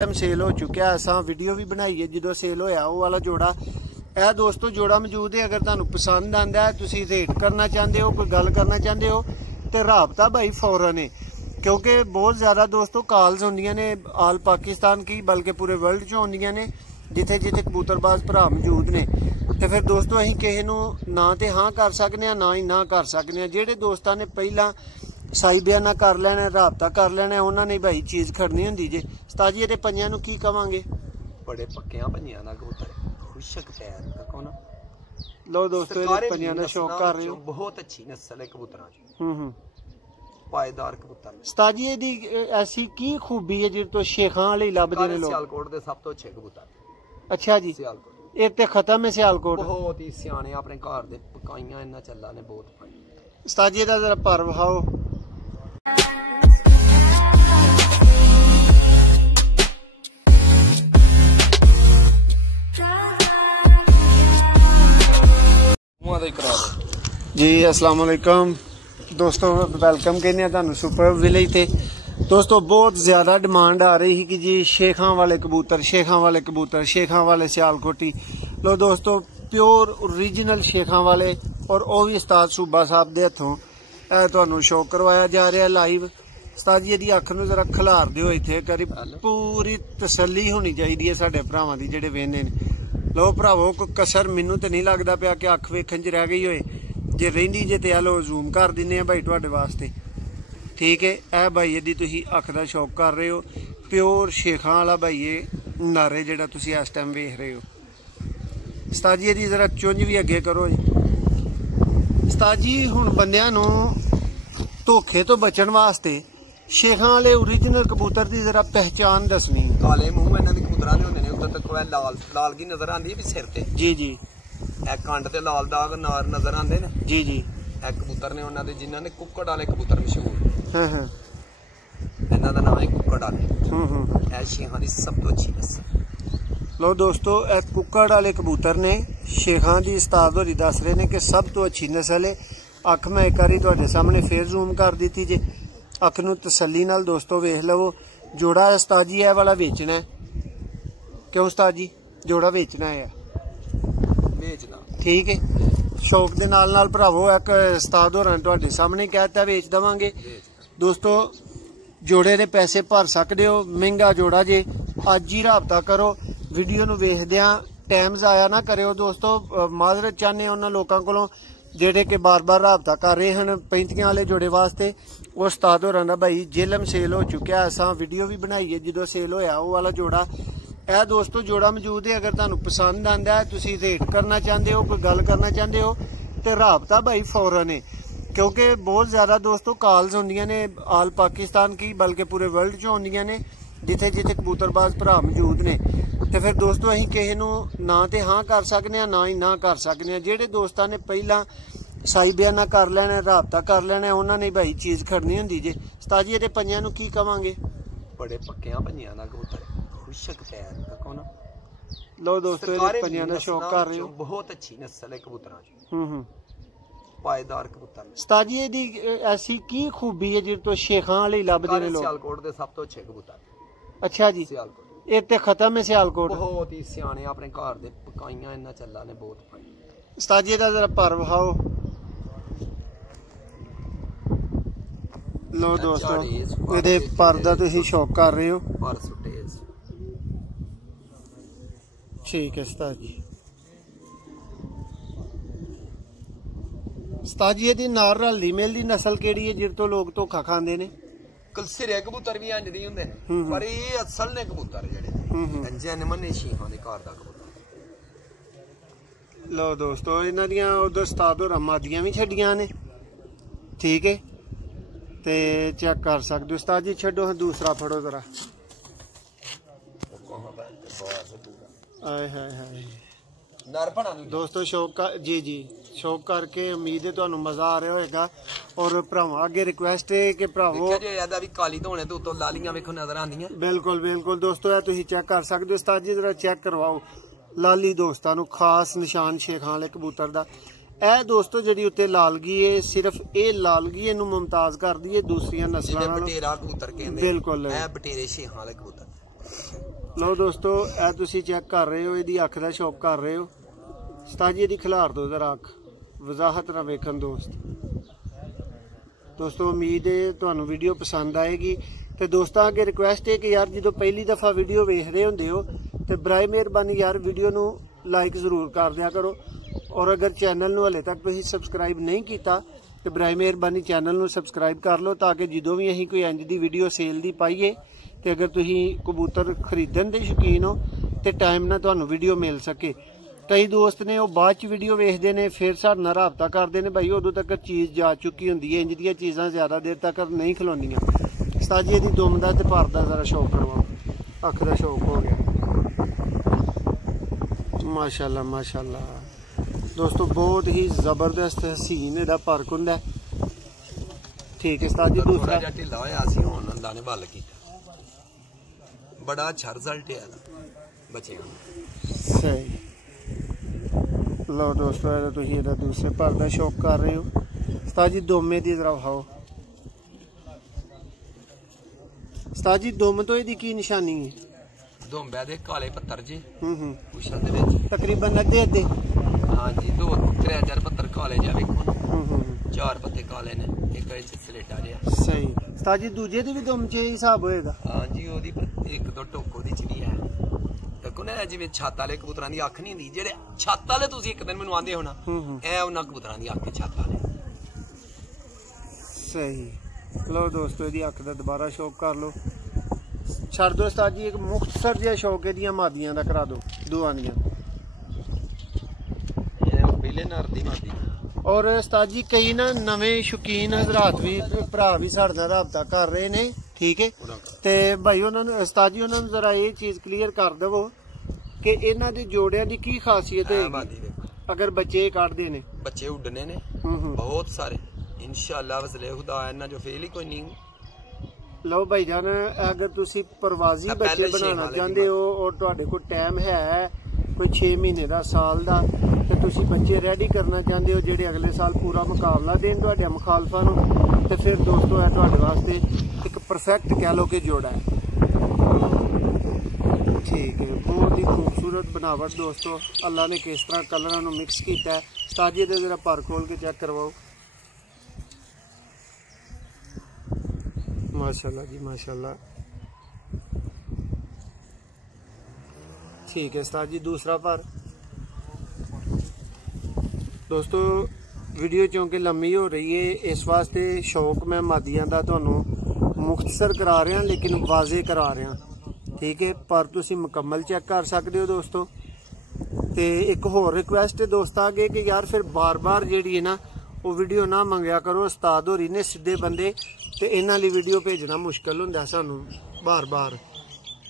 Cell हो चुका असा वीडियो भी बनाई है जो सेल होया वो वाला जोड़ा है दोस्तों। जोड़ा मौजूद है, अगर तुहानू पसंद आंदा है, तुसी रेट करना चाहते हो, कोई गल करना चाहते हो तो राबता भाई फौरन है, क्योंकि बहुत ज़्यादा दोस्तों कॉल्स होंदियां ने आल पाकिस्तान की बल्कि पूरे वर्ल्ड च होंदियां ने जिथे जिथे कबूतरबाज भरा मौजूद ने। तो फिर दोस्तों असीं किसी नूं ना तो हाँ कर सकते ना ही ना कर सकते। जिहड़े दोस्तां ने पहला साई बयाना कर लेना, राबता कर लेना, उन्होंने भाई चीज़ खड़नी होंदी जे। उस्ताद जी ये पंजियां नूं की कवांगे? बड़े पक्कियां पंजियां दा कबूतर, खुशक पैर तक होना। लो दोस्तों ये पंजियां दा शौक कर रहे हो, बहुत अच्छी नस्ल है कबूतरां च, पायदार कबूतर। उस्ताद जी दी ऐसी की खूबी है जिहदे तो शेखां वाले लभदे ने लोग? सियालकोट दे सब तो अच्छे कबूतर। अच्छा जी, सियालकोट एक ते खत्म है सियालकोट, बहुत ही सियाने अपने घर दे पकाइयां इन्ना चला ने बहुत पाई। उस्ताद जी दा जरा पर वहाओ। जी अस्सलाम वालेकुम दोस्तों, वेलकम कहने तुहानू सुपर विलेज थे। दोस्तों बहुत ज़्यादा डिमांड आ रही है कि जी शेखां वाले कबूतर, शेखां वाले कबूतर, शेखां वाले सियालकोटी। लो दोस्तों प्योर ओरिजिनल शेखां वाले, और वह भी उस्ताद सूबा साहब के हथों तुहानू शो करवाया जा रहा है लाइव। उस्ताद जी दी अख नूं जरा खिलार दिओ इत्थे, करी पूरी तसल्ली होनी चाहिए साडे भरावां दी जिहड़े वेहने ने। लो भरावो कोई कसर मैनू तो नहीं लगता पिया कि अख वेखण च रह गई होए, जे रहिंदी जे ते लो जूम कर दिन्ने भाई तुहाडे वास्ते। ठीक है, ए भाई दी तुसीं अख दा शौक कर रहे हो, प्योर शेखां वाला भाई ये नारे जिहड़ा तुसीं इस टाइम वेख रहे हो। उस्ताद जी दी जरा चुंझ भी अगे करो जी। उस्ताद जी हुण बंदियां नूं धोखे तो बचण वास्ते शेखां वाले ओरिजिनल कबूतर की जरा पहचान दसनी। काले मूंह इन्हां दे कबूतरां दे हुंदे ने, उधर तक लाल लाल की नजर आंदी है भी सिर ते। जी जी, ए कंड ते लाल दाग नार नजर आंदे ने। जी जी, ए कबूतर ने उन्हां दे जिन्हां ने कुक्कड़ वाले कबूतर मशहूर। हां हां, इन्हां दा नाम है कुक्कड़ वाले। ए शेखां दी सब तो अच्छी नस्ल। लो दोस्तों ए कुक्कड़ वाले कबूतर ने शेखां दी उस्ताद होरी दस रहे ने कि सब तो अच्छी नस्ल है। अख मैं एक बारी तुहाडे सामने फिर जूम कर दी जे, अख नूं तसल्ली नाल दोस्तों वेख लवो। जोड़ा उस्ताद जी ए वाला वेचना है, क्यों उस्ताद जी जोड़ा वेचना है? वेचना ठीक है, शौक दे नाल नाल भरावो एक उस्ताद होरां तुहाडे सामने कहता वेच देवांगे। दोस्तों जोड़े दे पैसे भर सकते हो, महंगा जोड़ा जे, अज ही राबता करो। वीडियो नूं वेखदियां टाइम जाया ना करियो दोस्तों। माजरत चाहने उन्हां लोकां कोलों जेडे कि बार बार राबता कर रहे हैं 35 वाले जोड़े वास्ते। वो उस्ताद होरां दा भाई जेलम सेल हो चुका असा वीडियो भी बनाई है जो सेल होया वो वाला जोड़ा है दोस्तों। जोड़ा मौजूद है, अगर तुहानू पसंद आंदा है, तुसी रेट करना चाहते हो, कोई गल करना चाहते हो तो राबता भाई फौरन है, क्योंकि बहुत ज़्यादा दोस्तों कॉल्स होंदियां ने आल पाकिस्तान की बल्कि पूरे वर्ल्ड च होंदियां ने जिथे जिथे कबूतरबाज भरा मौजूद ने। तो फिर दोस्तों असीं किसी नूं ना तो हाँ कर सकते ना ही ना कर सकते। जिहड़े दोस्तां ने पहला साई बयाना कर लेना, राबता कर लेना, उन्होंने भाई चीज़ खड़नी होंदी जे। उस्ताद जी ये पंजियां नूं की कवांगे? बड़े पक्कियां पंजियां दा कबूतर, खुशक पैर तक होना। लो दोस्तों ये पंजियां दा शौक कर रहे हो, बहुत अच्छी नस्ल है कबूतरां च, पायदार कबूतर। उस्ताद जी दी ऐसी की खूबी है जिहदे तो शेखां वाले लभदे ने लोग? सियालकोट दे सब तो अच्छे कबूतर। अच्छा जी, सियालकोट एक ते खत्म है सियालकोट, बहुत ही सियाने अपने घर दे पकाइयां इन्ना चला ने बहुत पाई। उस्ताद जी दा जरा पर वहाओ। लो दोस्तों ये पर दा तुसीं शौक कर रहे हो, पर सुटे। ठीक है उस्ताद जी। उस्ताद जी दी नार रली मेल दी नस्ल केड़ी है जिहदे तो लोग धोखा खांदे ने? सिरे कबूतर भी इंज दी हुंदे ने, पर ये असल ने कबूतर जेहड़े जनमने शेखां दे घर दा कबूतर। लो दोस्तों इन्हां दियां उधर उस्ताद होरां मादियां भी छड्डियां ने। ठीक है, ते चेक कर सकते हो। उस्ताद जी छड्डो दूसरा फड़ो जरा। आए हाय हाय दोस्तों शौक का जी जी शौक करके उम्मीद है तुहानू मजा आ रहा होगा। और भरावां अगे रिक्वेस्ट है कि भरावो काली धोने तो उत्तों लालियां वेखो नजर आंदियां। बिल्कुल बिल्कुल दोस्तों ये तुसीं चेक कर सकते हो। उस्ताद जी जरा चेक करवाओ लाली दोस्तां नू, खास निशान शेखां वाले कबूतर दा। ए दोस्तों जी उत्ते लालगी है, सिर्फ ये लालगी इनू मुमताज कर दी है दूसरिया नस्लों नालों। बटेरा कबूतर कहंदे, बिल्कुल ए बटेरे शेखां वाले कबूतर। लो दोस्तों ਇਹ ਤੁਸੀਂ ਚੈੱਕ ਕਰ ਰਹੇ ਹੋ, ਇਹਦੀ ਅੱਖ ਦਾ ਸ਼ੌਕ ਕਰ ਰਹੇ ਹੋ। ਉਸਤਾਦ ਜੀ ਇਹਦੀ ਖਿਲਾਰ ਦਿਓ ਜ਼ਰਾ ਅੱਖ, ਵਜ਼ਾਹਤ ਨਾਲ ਵੇਖਣ ਦੋਸਤੋ ਉਮੀਦ ਹੈ ਤੁਹਾਨੂੰ ਵੀਡੀਓ ਪਸੰਦ ਆਏਗੀ। ਤੇ ਦੋਸਤਾਂ ਅੱਗੇ ਰਿਕੁਐਸਟ ਹੈ ਕਿ ਯਾਰ ਜਦੋਂ ਪਹਿਲੀ ਦਫਾ ਵੀਡੀਓ ਵੇਖ ਰਹੇ ਹੁੰਦੇ ਹੋ ਤੇ ਬਰਾਏ ਮਿਹਰਬਾਨੀ ਯਾਰ ਵੀਡੀਓ ਨੂੰ ਲਾਈਕ ਜ਼ਰੂਰ ਕਰ ਦਿਆ ਕਰੋ। ਔਰ ਅਗਰ ਚੈਨਲ ਨੂੰ ਹਲੇ ਤੱਕ ਤੁਸੀਂ ਸਬਸਕ੍ਰਾਈਬ ਨਹੀਂ ਕੀਤਾ ਤੇ ਬਰਾਏ ਮਿਹਰਬਾਨੀ ਚੈਨਲ ਨੂੰ ਸਬਸਕ੍ਰਾਈਬ ਕਰ ਲਓ, ਤਾਂ ਕਿ ਜਦੋਂ ਵੀ ਅਸੀਂ ਕੋਈ ਇੰਜ ਦੀ ਵੀਡੀਓ ਸੇਲ ਦੀ ਪਾਈਏ ਤੇ ਅਗਰ ਤੁਸੀਂ ਕਬੂਤਰ ਖਰੀਦਣ ਦੇ ਸ਼ੌਕੀਨ ਹੋ ਤੇ ਟਾਈਮ ਨਾਲ ਤੁਹਾਨੂੰ ਵੀਡੀਓ ਮਿਲ ਸਕੇ। कई दोस्त ने बाद च वीडियो वेखते हैं फिर साडे नाल राबता करते हैं, भाई उदों तक चीज़ जा चुकी होंगी है, इंज दी चीज़ां ज़्यादा देर तक नहीं खलोंदियां। उस्ताद जी इहदी दुम दा ते पर दा जरा शौक करवाओ, अख दा शौक हो गया। माशाअल्लाह माशाअल्लाह दोस्तों बहुत ही जबरदस्त हसीन इहदा परख हुंदा है। ठीक है उस्ताद जी दूसरा ढिला होया सी हुण अल्लाह ने बल कीता, बड़ा अच्छा रिजल्ट है बच्चों सही। लो दोस्तों तुसीं इहदा दूसरे पर दा शौक कर रहे हो। उस्ताद जी दोमे दी जरा विखाओ। उस्ताद जी दुम तो इहदी की निशानी है? दुम्बे दे काले पत्थर जी पुछल दे विच तकरीबन अद्धे अद्धे। हां जी 2-3 पत्थर काले जा वेखो, 4 पत्ते काले ने, एक इच सलेटा जिहा। सही। उस्ताद जी दूजे दी भी दुम च हिसाब होएगा? हां जी ओदी 1-2 टोको दी च भी है। देखो ना जिवें छत वाले कबूतरां दी अख नहीं हुंदी, जेहड़े छत वाले तुसीं एक दिन मैनूं आंदे हो ना, ए उन्हां कबूतरां दी अख छत वाले। सही। लो दोस्तों इहदी अख दा दोबारा शौक कर लो। छड़ दो उस्ताद जी एक मुख्तसर जिहा शौक इहदियां मादियां दा करा दो, दोआं दियां। पहले नर दी मादी। और उस्ताद जी कई ना नवे शौकीन हजरात भी भरा भी साडे नाल राबता कर रहे ने, ठीक है ते भाई उन्होंने उस्ताद जी उन्होंने जरा ये चीज क्लीयर कर दवो कि इन्हां दे जोड़ियां दी की खासियत है अगर बच्चे कढ़दे ने? बच्चे उड्डने ने बहुत सारे इंशाअल्लाह, वसले खुदा इन्हां जो फेल ही कोई नहीं। लो भाई जान अगर तुसी परवाजी बच्चे बनाना चाहते हो और तुहाडे कोल टाइम है कोई 6 महीने दा साल दा ते तुसी बच्चे रेडी करना चाहते हो जेडे अगले साल पूरा मुकाबला देन तुहाडे मुखालफां नूं, ते फिर दोस्तों है तुहाडे वास्ते एक परफेक्ट कह लो कि जोड़ा है। ठीक है बहुत ही खूबसूरत बनावट दोस्तों, अल्लाह ने किस तरह कलरां नूं मिक्स किया है। उस्ताद जी दे जरा पर खोल के चेक करवाओ। माशाल्लाह जी माशाल्लाह। ठीक है उस्ताद जी दूसरा पर। दोस्तों वीडियो चूंकि लंबी हो रही है इस वास्ते शौक मैं मादियां दा तुहानूं मुख्तसर करा रहा लेकिन वाजे करा रहा, ठीक है। पर तुसी मुकम्मल चेक कर सकते हो दोस्तों। ते एक होर रिक्वेस्ट है दोस्तों अगे कि यार फिर बार बार जिहड़ी है ना वो वीडियो ना मंगया करो, उस्ताद होरी ने सीधे बंदे ते इन्हां लई वीडियो भेजना मुश्किल हुंदा सानूं बार बार।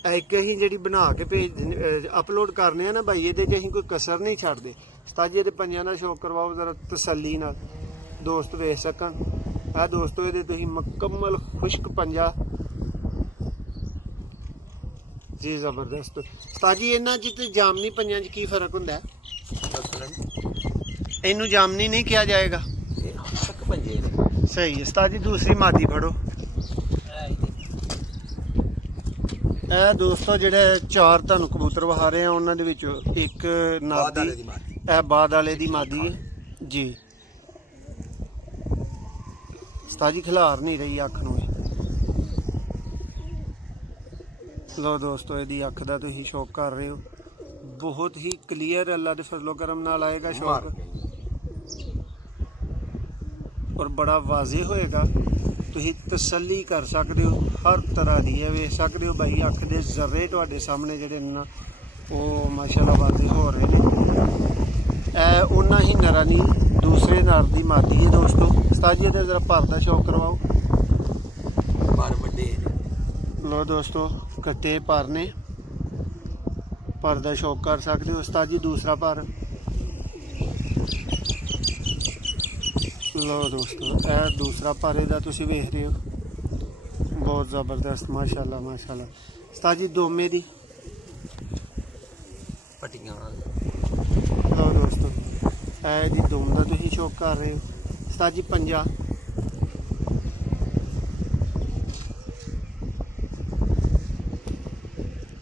एक ही जिहड़ी बना के भेज अपलोड करने ना भाई ये असीं कोई कसर नहीं छड्डदे। उस्ताद जी दे पंजां दा शौक करवाओ जरा तसल्ली नाल दोस्त वेख सकन। है दोस्तों ये तुसीं मुकम्मल खुश्क पंजा जी जबरदस्त। उस्ताद जी इन्हां च ते जामनी पंजां च की फर्क हुंदा है? इनू जामनी नहीं किया जाएगा? सही है। उस्ताद जी दूसरी मादी फड़ो। ए दोस्तों जेडे 4 तुहानू कबूतर वहा रहे हैं उन्हां दे विचों एक नादी ए बाद वाले दी मादी है जी। उस्ताद जी खिलार नहीं रही अख नूं। लो दोस्तों इहदी अख दा तुसीं शौक कर रहे हो, बहुत ही क्लीयर अल्लाह दे फजलो करम नाल आएगा शौक और बड़ा वाजे होएगा। तुसीं तसल्ली कर सकते हो हर तरह की है, वेख सकते हो भाई अख दे जर्रे तुहाडे सामने जेडे ना वो माशाअल्लाह वाजे हो रहे हैं। उन्ना ही नरा नहीं दूसरे नर दी मादी है दोस्तों। उस्ताद जी दे जरा पर दा शौक करवाओ। पर वड्डे लो दोस्तों कट्टे पर ने, पर दा शौक कर सकते हो। उस्ताद जी दूसरा पर। लो दोस्तों ए दूसरा पर इहदा तुसीं वेख रहे हो, बहुत जबरदस्त माशाअल्लाह माशाअल्लाह। उस्ताद जी दोमे दी पट्टियां। लो दोस्तों ए दी दुम दा तुसीं शौक कर रहे हो। उस्ताद जी पंजा।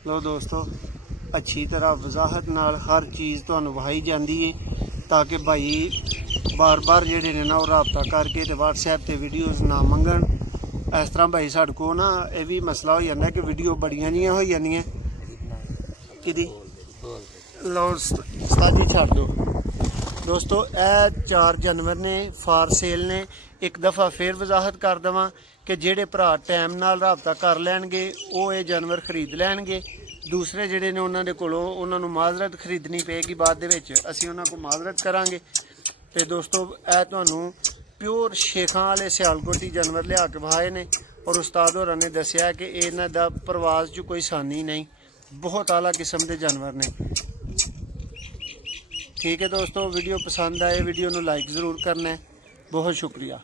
लो दोस्तों अच्छी तरह वजाहत नाल हर चीज़ तुहानू वहाई जाती है ताकि भाई बार बार जेडे ने ना राबता करके ते व्हाट्सएप ते वीडियोज़ ना मंगन। इस तरह भाई साढ़े को ना यह भी मसला हो जाता है कि वीडियो बड़ियां जियां हो जानियां कि लो उस्ताद जी छड़ दो। दोस्तों ए 4 जानवर ने फार सेल ने। एक दफ़ा फिर वजाहत कर देवां कि जेडे भरा टाइम नाल राबता कर लैणगे वो ये जानवर खरीद लैणगे। दूसरे जेडे ने उन्होंने कोलों उन्होंने माजरत खरीदनी पेगी, बाद दे विच असीं उन्हां को माजरत करांगे। ते दोस्तों ए तुहानू प्योर शेखां वाले सियालकोटी जानवर लिया के वाए ने और उस्ताद होरां ने दस्सिया कि इन्हां दा परवाज च कोई सानी नहीं, बहुत आला किस्म के जानवर ने। ठीक है दोस्तों, वीडियो पसंद आए वीडियो नू लाइक ज़रूर करना है। बहुत शुक्रिया।